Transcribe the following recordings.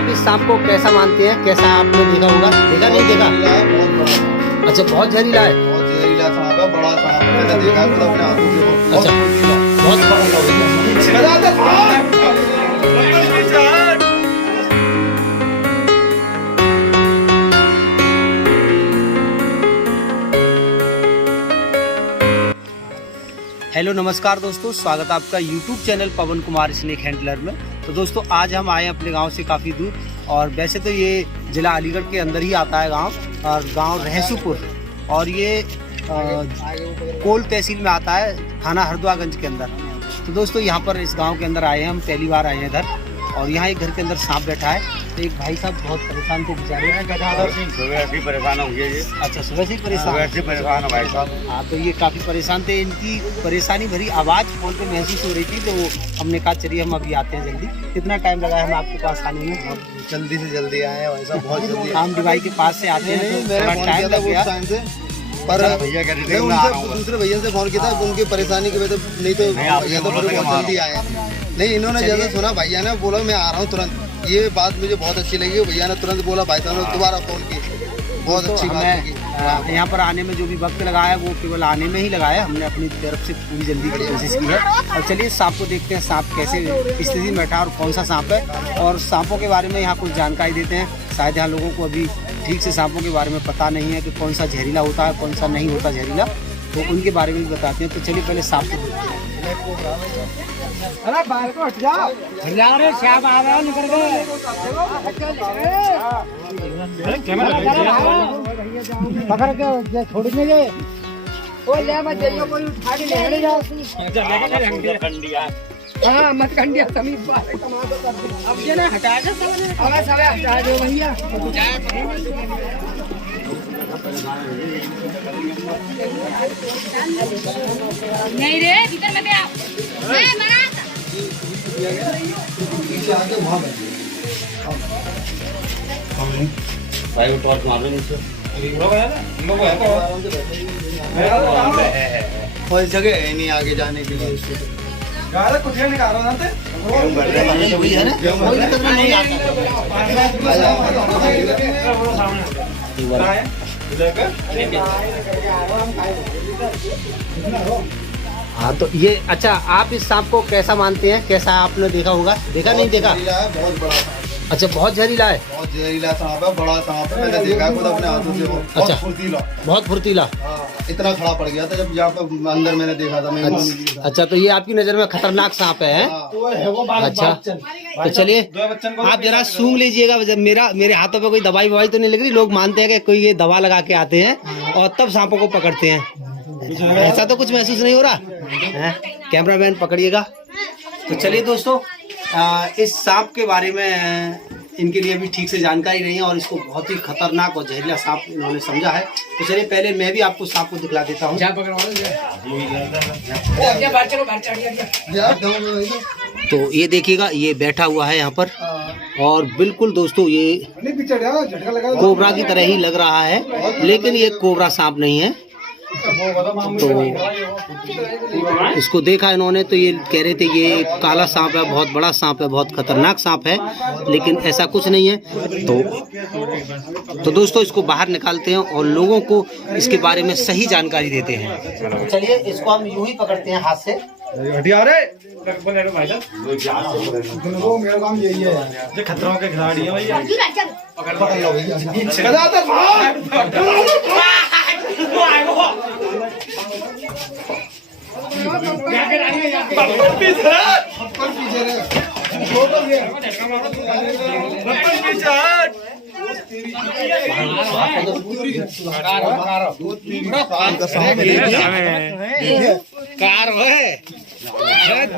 आप इस सांप को कैसा मानते हैं? कैसा आपने देखा होगा? देखा नहीं देखा? बहुत बड़ा। अच्छा, बहुत जहरीला है। बहुत जहरीला सांप है, बड़ा सांप है, मैंने देखा है खुद अपने आंखों से। अच्छा, बहुत हेलो नमस्कार दोस्तों, स्वागत है आपका YouTube चैनल पवन कुमार स्नेक हैंडलर में। तो दोस्तों आज हम आए हैं अपने गांव से काफ़ी दूर, और वैसे तो ये ज़िला अलीगढ़ के अंदर ही आता है गांव, और गांव रहसुपुर, और ये कोल तहसील में आता है, थाना हरदोआगंज के अंदर। तो दोस्तों यहाँ पर इस गांव के अंदर आए हैं, हम पहली बार आए हैं इधर, और यहाँ एक घर के अंदर सांप बैठा है। तो एक भाई साहब बहुत परेशान थे बेचारे। सुबह से परेशान हो गए ये। अच्छा, सुबह से ही परेशान? सुबह से परेशान है भाई साहब। हाँ, तो ये काफ़ी परेशान थे। इनकी परेशानी भरी आवाज़ फोन पे महसूस हो रही थी, तो हमने कहा चलिए हम अभी आते हैं जल्दी। कितना टाइम लगा है हम आपके पास आने में? जल्दी से जल्दी आए हैं भाई साहब, बहुत जल्दी। हम डिवाई के पास से आते हैं तो थोड़ा टाइम लग गया, पर भैया कह रहे थे मैं मैं आ रहा उनसे हूँ। दूसरे भैया से फोन किया था, उनकी परेशानी की वजह से, नहीं तो भैया तो बहुत जल्दी आए। नहीं, इन्होंने जैसे सुना भैया ने बोला मैं आ रहा हूँ तुरंत, ये बात मुझे बहुत अच्छी लगी। भैया ने तुरंत बोला, भाई साहब ने दोबारा फोन की, बहुत अच्छी बात लगी। यहाँ पर आने में जो भी वक्त लगाया वो केवल आने में ही लगाया, हमने अपनी तरफ से पूरी जल्दी की कोशिश की है। और चलिए सांप को देखते हैं, सांप कैसे स्थिति में बैठा और कौन सा सांप है, और सांपों के बारे में यहाँ कुछ जानकारी देते हैं। शायद यहाँ लोगों को अभी ठीक से सांपों के बारे में पता नहीं है कि कौन सा जहरीला होता है, कौन सा नहीं होता जहरीला, तो उनके बारे में भी बताते हैं। तो चलिए पहले सांप को देखते हैं। अरे बाहर को हट जाओ, रे श्याम आ रहा है, निकल गए। पकड़ के छोड़ने गए, वो ले मत जाइए, कोई उठा के ले जाओ। हाँ मत कंडिया समीप अब ये ना हटा दो, सब हटा दो भैया। नहीं रे, भीतर में आप मैं बना भाई वो टॉर्च मार रहे नीचे। कोई जगह है नहीं आगे जाने के लिए। कुछ नहीं निकाल रहा था हाँ, तो ये अच्छा, आप इस सांप को कैसा मानते हैं? कैसा आपने देखा होगा? देखा नहीं देखा? बहुत बड़ा सांप। अच्छा, बहुत जहरीला है। बहुत जहरीला सांप है, बड़ा सांप है, मैंने देखा है खुद अपने हाथों से। वो बहुत अच्छा। फुर्तीला, बहुत फुर्तीला। हाँ, इतना खड़ा पड़ गया था जब यहाँ पे अंदर मैंने देखा था। मैं अच्छा, तो ये आपकी नज़र में खतरनाक सांप है? अच्छा, तो चलिए आप जरा सूंघ लीजिएगा। जब मेरे हाथों पे कोई दवाई ववाई तो नहीं लग रही? लोग मानते हैं कि कोई ये दवा लगा के आते हैं और तब सांपों को पकड़ते हैं। ऐसा तो कुछ महसूस नहीं हो रहा है? कैमरामैन पकड़िएगा। तो चलिए दोस्तों, इस सांप के बारे में इनके लिए भी ठीक से जानकारी नहीं है, और इसको बहुत ही खतरनाक और जहरीला सांप इन्होंने समझा है। तो चलिए पहले मैं भी आपको सांप को दिखला देता हूँ। तो ये देखिएगा, ये बैठा हुआ है यहाँ पर, और बिल्कुल दोस्तों ये कोबरा की तरह ही लग रहा है, लेकिन ये कोबरा सांप नहीं है। तो इसको देखा इन्होंने तो ये कह रहे थे ये काला सांप है, बहुत बड़ा सांप है, बहुत खतरनाक सांप है, लेकिन ऐसा कुछ नहीं है। तो दोस्तों इसको बाहर निकालते हैं और लोगों को इसके बारे में सही जानकारी देते हैं। चलिए इसको हम यूं ही पकड़ते हैं हाथ से। मेरा काम यही है, खतरों के खिलाड़ी है भैया। पकड़ लो भैया।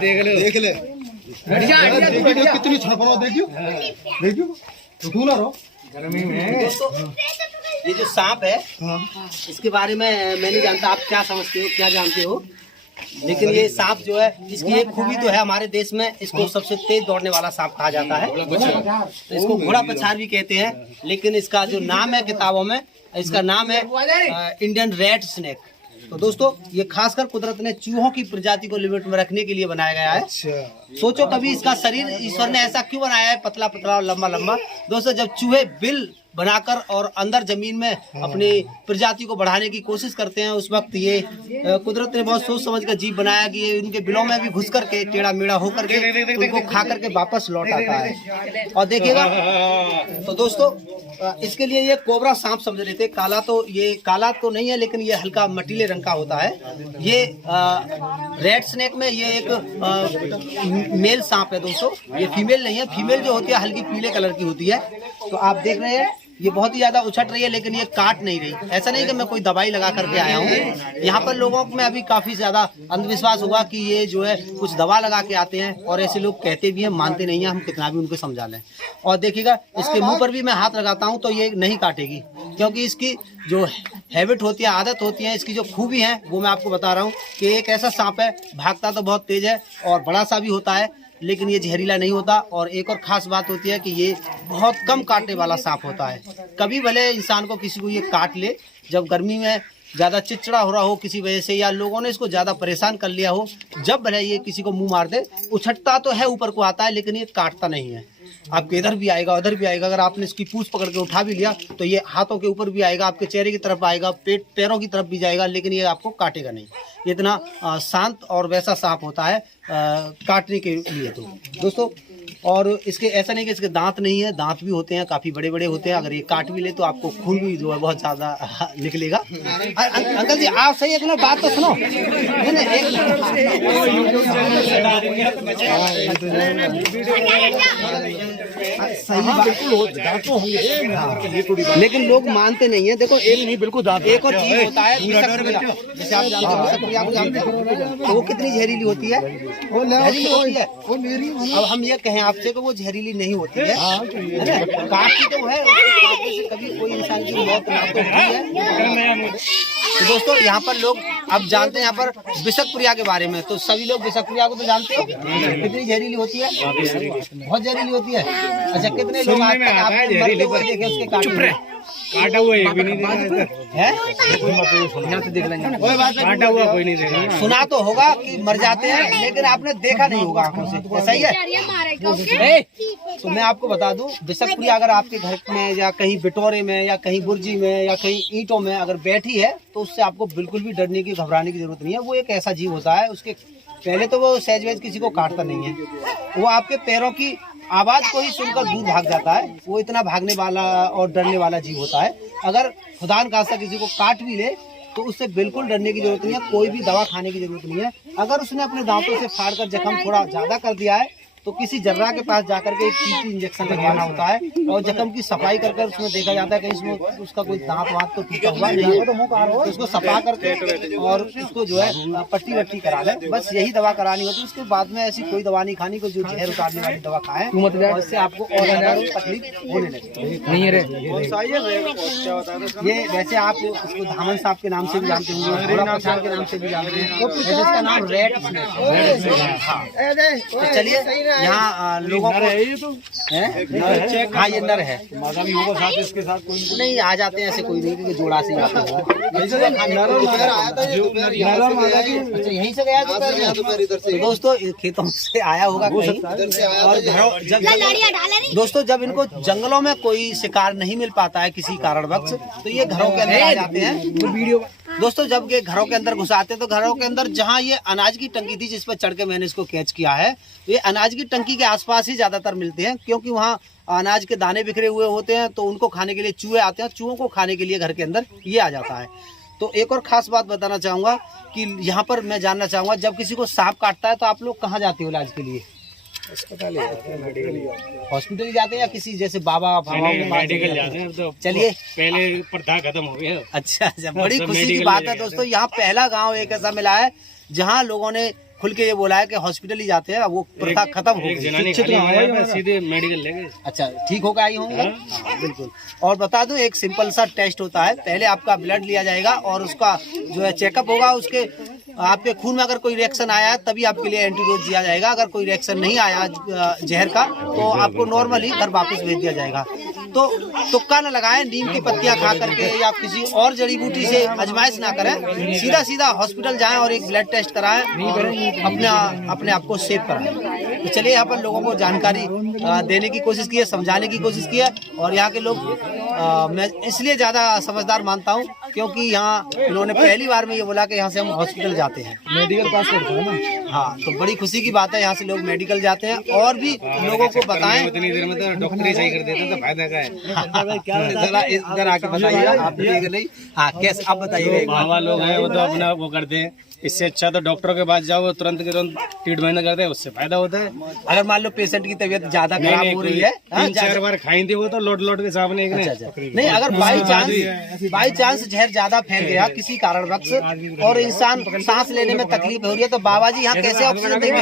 देख ले कितनी छड़पना, देखियो देखियो तू ना रहो। ये जो सांप है, इसके बारे में मैं नहीं जानता, आप क्या समझते हो, क्या जानते हो? लेकिन ये सांप जो है, इसकी एक खूबी तो है हमारे देश में, इसको सबसे तेज दौड़ने वाला सांप कहा जाता है। तो इसको घोड़ा पछाड़ भी कहते हैं, लेकिन इसका जो नाम है किताबों में, इसका नाम है इंडियन रेड स्नेक। तो दोस्तों ये खासकर कुदरत ने चूहों की प्रजाति को लिमिट में रखने के लिए बनाया गया है। सोचो कभी इसका शरीर ईश्वर ने ऐसा क्यों बनाया है, पतला पतला और लंबा लंबा। दोस्तों जब चूहे बिल बनाकर और अंदर जमीन में अपनी प्रजाति को बढ़ाने की कोशिश करते हैं, उस वक्त ये कुदरत ने बहुत सोच समझ कर जीव बनाया कि ये उनके बिलों में भी घुस करके टेढ़ा मेढ़ा होकर के उनको खा करके वापस लौट आता है। और देखिएगा तो दोस्तों इसके लिए ये कोबरा सांप समझ रहे थे। काला तो नहीं है, लेकिन ये हल्का मटीले रंग का होता है। ये रेड स्नेक में ये एक मेल सांप है दोस्तों, ये फीमेल नहीं है। फीमेल जो होती है हल्की पीले कलर की होती है। तो आप देख रहे हैं ये बहुत ही ज्यादा उछट रही है, लेकिन ये काट नहीं रही। ऐसा नहीं कि मैं कोई दवाई लगा करके आया हूँ। यहाँ पर लोगों में अभी काफी ज्यादा अंधविश्वास हुआ कि ये जो है कुछ दवा लगा के आते हैं, और ऐसे लोग कहते भी हैं, मानते नहीं है, हम कितना भी उनको समझा लें। और देखिएगा इसके मुंह पर भी मैं हाथ लगाता हूँ तो ये नहीं काटेगी, क्योंकि इसकी जो हैबिट होती है, आदत होती है, इसकी जो खूबी है वो मैं आपको बता रहा हूँ कि एक ऐसा सांप है, भागता तो बहुत तेज है और बड़ा सा भी होता है, लेकिन ये जहरीला नहीं होता। और एक और खास बात होती है कि ये बहुत कम काटने वाला सांप होता है। कभी भले इंसान को किसी को ये काट ले, जब गर्मी में ज़्यादा चिड़चिड़ा हो रहा हो किसी वजह से, या लोगों ने इसको ज़्यादा परेशान कर लिया हो, जब भले ये किसी को मुंह मार दे, उछटता तो है, ऊपर को आता है, लेकिन ये काटता नहीं है। आपके इधर भी आएगा, उधर भी आएगा। अगर आपने इसकी पूंछ पकड़ के उठा भी लिया तो ये हाथों के ऊपर भी आएगा, आपके चेहरे की तरफ आएगा, पैरों की तरफ भी जाएगा, लेकिन ये आपको काटेगा नहीं। ये इतना शांत और वैसा सांप होता है काटने के लिए। तो दोस्तों और इसके ऐसा नहीं कि इसके दांत नहीं है, दांत भी होते हैं, काफी बड़े बड़े होते हैं। अगर ये काट भी ले तो आपको खून भी जो है बहुत ज्यादा निकलेगा। अंकल जी आप सही है, बात तो सुनो। लेकिन लोग मानते नहीं है। देखो एक नहीं, बिल्कुल एक और चीज होता है, जैसे आप जानते हो तो वो कितनी जहरीली होती है, जहरीली होती है। अब हम ये कहें आपसे कि वो जहरीली नहीं होती है, काटती तो है, काटने से कभी कोई इंसान की मौत ना तो होती है। तो दोस्तों यहाँ पर लोग अब जानते हैं यहाँ पर विषक्रिया के बारे में, तो सभी लोग विषक्रिया को तो जानते हो कितनी जहरीली होती है, बहुत जहरीली होती है। अच्छा कितने लोग मरते हुए देखे उसके काटा हुआ काटा हुआ कोई नहीं देखा, सुना तो होगा कि मर जाते हैं, लेकिन आपने देखा नहीं होगा आंखों से, सही है। तो मैं आपको बता दूं, विषक्रिया अगर आपके घर में या कहीं बिटोरे में या कहीं बुर्जी में या कहीं ईंटों में अगर बैठी है तो उससे आपको बिल्कुल भी डरने की, घबराने की जरूरत नहीं है। वो एक ऐसा जीव होता है, उसके पहले तो वो सहज वहज किसी को काटता नहीं है, वो आपके पैरों की आवाज को ही सुनकर दूर भाग जाता है। वो इतना भागने वाला और डरने वाला जीव होता है। अगर खुदा न खास्ता किसी को काट भी ले तो उससे बिल्कुल डरने की जरूरत नहीं है, कोई भी दवा खाने की जरूरत नहीं है। अगर उसने अपने दांतों से फाड़कर जख्म थोड़ा ज्यादा कर दिया है तो किसी जर्रा के पास जाकर के एक टीटी इंजेक्शन लगवाना होता है, और जख्म की सफाई कर उसमें देखा जाता है कि इसमें उसका कोई दांत वात तो टूटा हुआ नहीं है, तो उसको सफा करके और उसको जो है पट्टी वट्टी करा ले, बस यही दवा करानी होती है। उसके बाद में ऐसी कोई दवा नहीं खानी, को जो जहर उतारने वाली दवा खाए उससे आपको और ज्यादा तकलीफ होने लगे। ये वैसे आप इसको धामन सांप के नाम से भी जानते होंगे, घोड़ा पछाड़ के नाम से भी जानते हैं, इसका नाम रेड स्नेक। तो चलिए यहाँ लोगों को हाँ ये नर है, साथ इसके साथ कोई नहीं आ जाते हैं, ऐसे कोई नहीं कि जोड़ा से आते हैं। यहीं से गया तो दोस्तों खेतों से आया होगा और घरों, दोस्तों जब इनको जंगलों में कोई शिकार नहीं मिल पाता है किसी कारणवश तो ये घरों के अंदर आ जाते हैं। दोस्तों जब ये घरों के अंदर घुस आते हैं तो घरों के अंदर जहाँ ये अनाज की टंकी थी जिस पर चढ़ के मैंने इसको कैच किया है, ये अनाज की टंकी के आसपास ही ज्यादातर मिलते हैं, क्योंकि वहाँ अनाज के दाने बिखरे हुए होते हैं, तो उनको खाने के लिए चूहे आते हैं, चूहों को खाने के लिए घर के अंदर ये आ जाता है। तो एक और खास बात बताना चाहूँगा कि यहाँ पर मैं जानना चाहूँगा, जब किसी को सांप काटता है तो आप लोग कहाँ जाते हो इलाज के लिए? हॉस्पिटल जाते हैं या किसी जैसे बाबा मेडिकल जाते हैं? तो चलिए पहले प्रथा खत्म हो गया। अच्छा बड़ी खुशी की बात है दोस्तों, यहाँ पहला गांव एक ऐसा मिला है जहाँ लोगों ने खुल के ये बोला है कि हॉस्पिटल ही जाते हैं, वो प्रथा खत्म हो गई, सीधे मेडिकल ले गए। अच्छा ठीक होकर आई होंगे। हाँ बिल्कुल। और बता दूं एक सिंपल सा टेस्ट होता है, पहले आपका ब्लड लिया जाएगा और उसका जो है चेकअप होगा, उसके आपके खून में अगर कोई रिएक्शन आया है तभी आपके लिए एंटीडोज दिया जाएगा, अगर कोई रिएक्शन नहीं आया जहर का तो आपको नॉर्मली घर वापस भेज दिया जाएगा। तो तुक्का न लगाएं, नीम की पत्तियां खा करके या किसी और जड़ी बूटी से आजमाइश ना करें, सीधा हॉस्पिटल जाएं और एक ब्लड टेस्ट कराएं और अपने आप को सेव कराएं। तो चलिए यहाँ पर लोगों को जानकारी देने की कोशिश की है, समझाने की कोशिश की है। और यहाँ के लोग मैं इसलिए ज़्यादा समझदार मानता हूँ क्योंकि यहाँ इन्होंने पहली बार में ये बोला कि यहाँ से हम हॉस्पिटल जाते हैं, मेडिकल पास करते हैं ना। हाँ, तो बड़ी खुशी की बात है, यहाँ से लोग मेडिकल जाते हैं और भी लोगों को बताएं। इतनी देर में तो डॉक्टर ही सही कर देते हैं, तो फायदा क्या है? इधर आके बताइएगा आप नहीं। हाँ, कैसे आप बताइए। मामा लोग हैं वो तो अपना वो करते हैं, इससे अच्छा तो डॉक्टर के पास जाओ, तुरंत ट्रीटमेंट करते हैं, उससे फायदा होता है। अगर मान लो पेशेंट की तबीयत ज्यादा खराब हो रही है, 3-4 बार खाई थी वो तो लौट के सामने एक नहीं, अगर बाई चांस जहर ज्यादा फैल गया किसी कारणवश और इंसान सांस लेने में तकलीफ हो रही है, तो बाबा जी यहाँ कैसे ऑक्सीजन देंगे?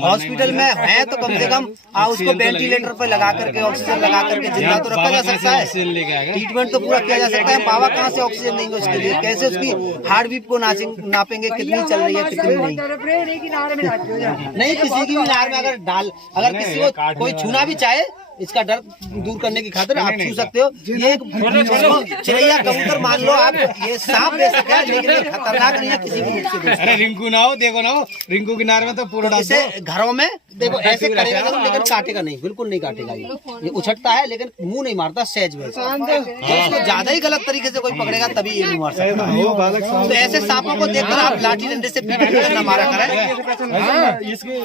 हॉस्पिटल में है तो कम से कम उसको वेंटिलेटर पर लगा करके ऑक्सीजन लगा करके जिंदा तो रखा जा सकता है, ट्रीटमेंट तो पूरा किया जा सकता है। बाबा कहाँ से ऑक्सीजन देंगे उसके लिए? कैसे उसकी हार्ट बीट को नापेंगे, कितनी चल रही है कितनी नहीं? नहीं, किसी की भी नार में अगर किसी को कोई छूना भी चाहे, इसका डर दूर करने की खातिर आप छू सकते हो। ये चिड़ैया कबूतर मान लो आप, ये सांप ले सके लेकिन ये खतरनाक नहीं है किसी भी रूप से। अरे रिंकू ना हो, देखो ना हो, रिंकू की नार में तो पूरा इसे घरों में देखो ऐसे करेगा तो लेकिन काटेगा नहीं, बिल्कुल नहीं काटेगा। ये उछटता है लेकिन मुंह नहीं मारता, सहज वैसे। इसको ज्यादा ही गलत तरीके से कोई पकड़ेगा तभी ये नहीं मार सकता। तो ऐसे सांपों को देखकर आप लाठी डंडे से पीट ना मारा करें। इसके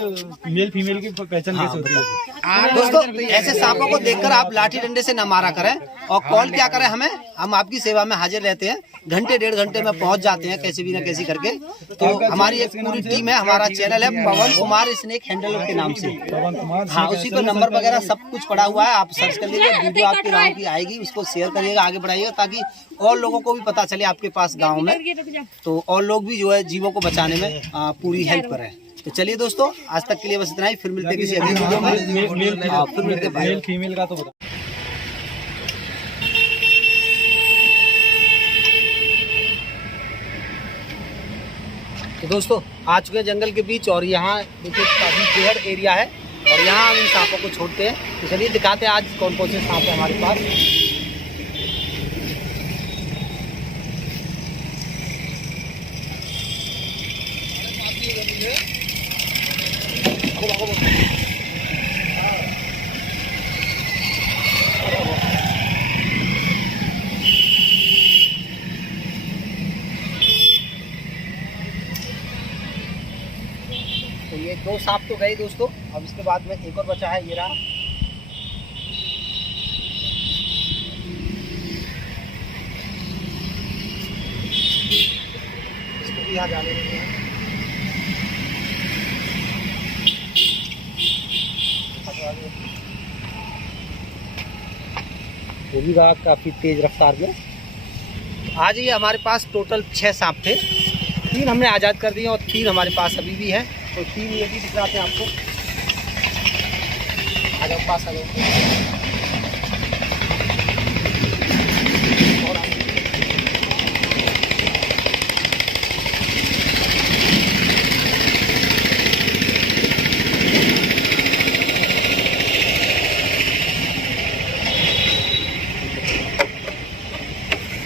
मेल फीमेल की पहचान कैसे होती है? दोस्तों, ऐसे सांपों को देखकर आप लाठी डंडे से न मारा करें और कॉल क्या करें हमें, हम आपकी सेवा में हाजिर रहते हैं। घंटे 1.5 घंटे में पहुंच जाते हैं कैसे भी न कैसे करके। तो हमारी एक पूरी टीम है, हमारा चैनल है पवन कुमार स्नेक हैंडलर के नाम से। हाँ, उसी पर नंबर वगैरह सब कुछ पड़ा हुआ है, आप सर्च कर लीजिए, वीडियो आपके गाँव की आएगी, उसको शेयर करिएगा, आगे बढ़ाइएगा ताकि और लोगों को भी पता चले आपके पास गाँव में, तो और लोग भी जो है जीवों को बचाने में पूरी हेल्प करें। तो चलिए दोस्तों, आज तक के लिए बस इतना ही, फिर मिलते किसी अगली वीडियो में, फिर मिलते मेल फीमेल का तो बता। तो दोस्तों आ चुके हैं जंगल के बीच और यहाँ देखिए काफी बेहद एरिया है और यहाँ हम इन सांपों को छोड़ते हैं। तो चलिए दिखाते हैं आज कौन कौन से सांप है हमारे पास। तो ये 2 सांप तो गए दोस्तों, अब इसके बाद में एक और बचा है, ये रहा। इसको भी यहाँ जाने देते हैं। वो भी भागा काफी तेज रफ्तार में। आज ये हमारे पास टोटल 6 सांप थे, 3 हमने आज़ाद कर दिए और 3 हमारे पास अभी भी हैं। तो 3 ये भी दिखाते हैं आपको, आ जाओ पास आ जाओ।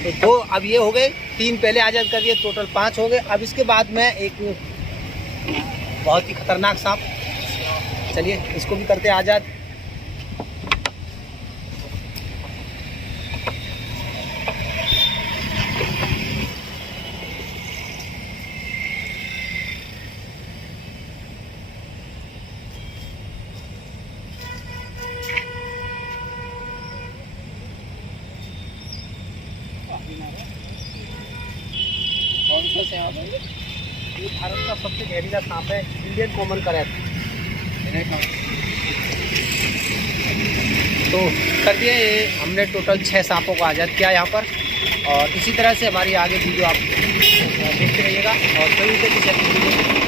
तो 2 अब ये हो गए, 3 पहले आज़ाद कर दिए, टोटल 5 हो गए। अब इसके बाद में एक बहुत ही खतरनाक सांप, चलिए इसको भी करते हैं आज़ाद। ये भारत का सबसे जहरीला सांप है, इंडियन कॉमन करैट। तो कर दिए ये हमने टोटल 6 सांपों को आज़ाद किया यहाँ पर, और इसी तरह से हमारी आगे वीडियो आप देखते रहिएगा और जरूर से किसी